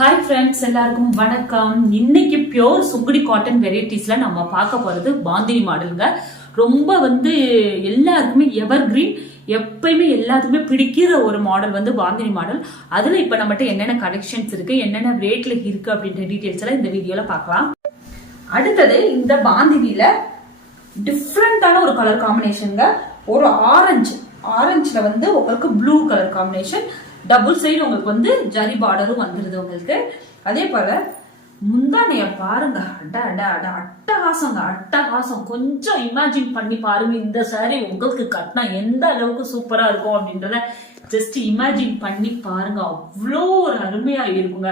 Hi friends, எல்லாருக்கும் வணக்கம். இன்னைக்கு பியோர் சுங்குடி காட்டன் வெரைட்டிஸ்ல நம்ம பார்க்க போறது பாந்தினி மாடலுங்க. ரொம்ப எல்லாருக்குமே எவர் கிரீன், எப்பயுமே எல்லாத்துக்குமே பிடிக்கிற ஒரு மாடல் பாந்தினி மாடல். அதுல இப்ப நம்மகிட்ட என்னென்ன கலெக்ஷன்ஸ் இருக்கு, என்னென்ன ரேட்ல இருக்கு அப்படின்ற டீடைல்ஸ் எல்லாம் இந்த வீடியோல பார்க்கலாம். அடுத்தது இந்த பாந்தினில டிஃப்ரெண்டான ஒரு கலர் காம்பினேஷனுங்க. ஒரு ஆரஞ்சுல உங்களுக்கு blue colour combination, double side உங்களுக்கு ஜரி பார்டரும் வந்துருது உங்களுக்கு. அதே போல முந்தானைய பாருங்க, அட்டகாசம். கொஞ்சம் இமேஜின் பண்ணி பாருங்க, இந்த சாரி உங்களுக்கு கட்டினா எந்த அளவுக்கு சூப்பரா இருக்கும் அப்படின்றத ஜஸ்ட் இமேஜின் பண்ணி பாருங்க. அவ்வளோ ஒரு அருமையா இருக்குங்க.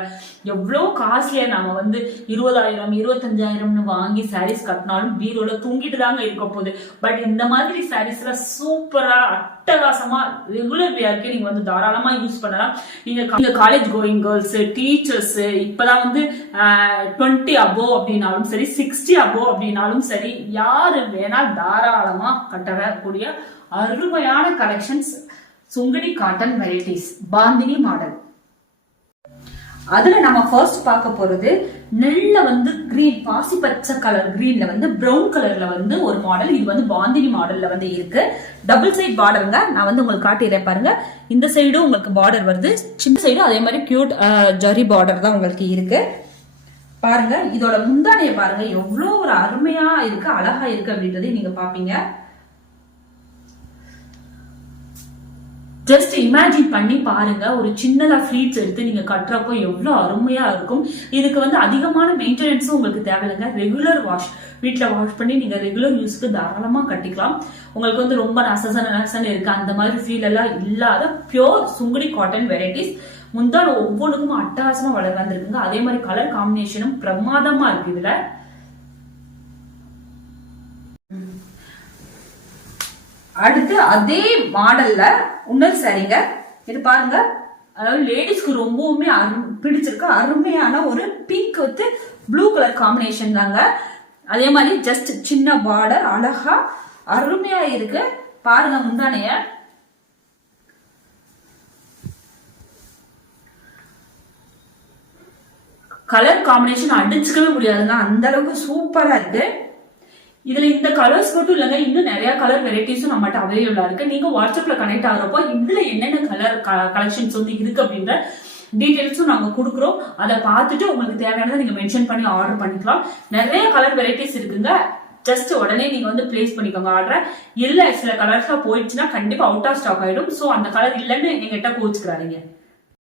எவ்வளோ காஸ்ட்லியா நாம 20,000 25,000 வாங்கி சாரீஸ் கட்டினாலும் பீரோல தூங்கிட்டு தாங்க இருக்க போகுது. பட் இந்த மாதிரி சாரீஸ்ல சூப்பரா அட்டகாசமா ரெகுலர் வியர்க்கே நீங்க தாராளமா யூஸ் பண்ணலாம். நீங்க காலேஜ் கோயிங் கேர்ள்ஸ், டீச்சர்ஸ், இப்பதான் 20 above அப்படின்னாலும் சரி, 60 above அப்படின்னாலும் சரி, யாரு வேணா தாராளமா கட்டக்கூடிய அருமையான collections Sungudi cotton varieties bandhani model. அதுல நம்ம ஃபர்ஸ்ட் பார்க்க போறது நல்ல கிரீன், பாசி பச்சை கலர் கிரீன்ல பிரவுன் கலர்ல ஒரு மாடல். இது பாந்தினி மாடல்ல இருக்கு. டபுள் சைட் பார்டருங்க. நான் உங்களுக்கு காட்டிடுறேன் பாருங்க. இந்த சைடும் உங்களுக்கு பார்டர் வருது, சின்ன சைடும் அதே மாதிரி கியூட் ஜரி பார்டர் தான் உங்களுக்கு இருக்கு. பாருங்க, இதோட முந்தானைய பாருங்க, எவ்வளவு ஒரு அருமையா இருக்கு, அழகா இருக்கு அப்படின்றதை நீங்க பாப்பீங்க. ஜஸ்ட் இமேஜின் பண்ணி பாருங்க, ஒரு சின்னதா ஃபிளீட்ஸ் எடுத்து நீங்க கட்டுறப்போ எவ்வளவு அருமையா இருக்கும். இதுக்கு அதிகமான மெயின்டெனன்ஸும் உங்களுக்கு தேவையில்லைங்க. ரெகுலர் வாஷ், வீட்டுல வாஷ் பண்ணி நீங்க ரெகுலர் யூஸ்க்கு தாராளமா கட்டிக்கலாம். உங்களுக்கு ரொம்ப நசன் இருக்கு அந்த மாதிரி ஃபீல் எல்லாம் இல்லாத பியோர் சுங்குடி காட்டன் வெரைட்டிஸ். முந்தான ஒவ்வொன்றுக்கும் அட்டகாசமா வளர் வந்திருக்குங்க. அதே மாதிரி கலர் காம்பினேஷனும் பிரமாதமா இருக்கு இதுல. அடுத்து அதே மாடல்ல இன்னொரு சாரிங்க. இது பாருங்க, அதாவது லேடிஸ்க்கு ரொம்பவுமே பிடிச்சிருக்க அருமையான ஒரு pink with blue colour combination தாங்க. அதே மாதிரி ஜஸ்ட் சின்ன பார்டர், அழகா அருமையா இருக்கு. பாருங்க முந்தானைய, கலர் காம்பினேஷன் அடிச்சுக்கவே முடியாதுங்க, அந்த அளவுக்கு சூப்பரா இருக்கு. இதுல இந்த கலர்ஸ் மட்டும் இல்லைங்க, இன்னும் நிறைய கலர் வெரைட்டிஸும் நம்மகிட்ட அவைலபிளா இருக்கு. நீங்க வாட்ஸ்அப்ல கனெக்ட் ஆகுறப்போ இதுல என்னென்ன கலர் கலெக்ஷன்ஸ் இருக்கு அப்படின்ற டீடைல்ஸும் நாங்க கொடுக்குறோம். அதை பார்த்துட்டு உங்களுக்கு தேவையானதை நீங்க மென்ஷன் பண்ணி ஆர்டர் பண்ணிக்கலாம். நிறைய கலர் வெரைட்டிஸ் இருக்குங்க. ஜஸ்ட் உடனே நீங்க பிளேஸ் பண்ணிக்கோங்க ஆர்டர். இல்ல சில கலர்ஸ்லாம் போயிடுச்சுன்னா கண்டிப்பா அவுட் ஆஃப் ஸ்டாக் ஆயிடும். சோ அந்த கலர் இல்லைன்னு எங்கிட்ட கோச்சுக்கிறாங்க.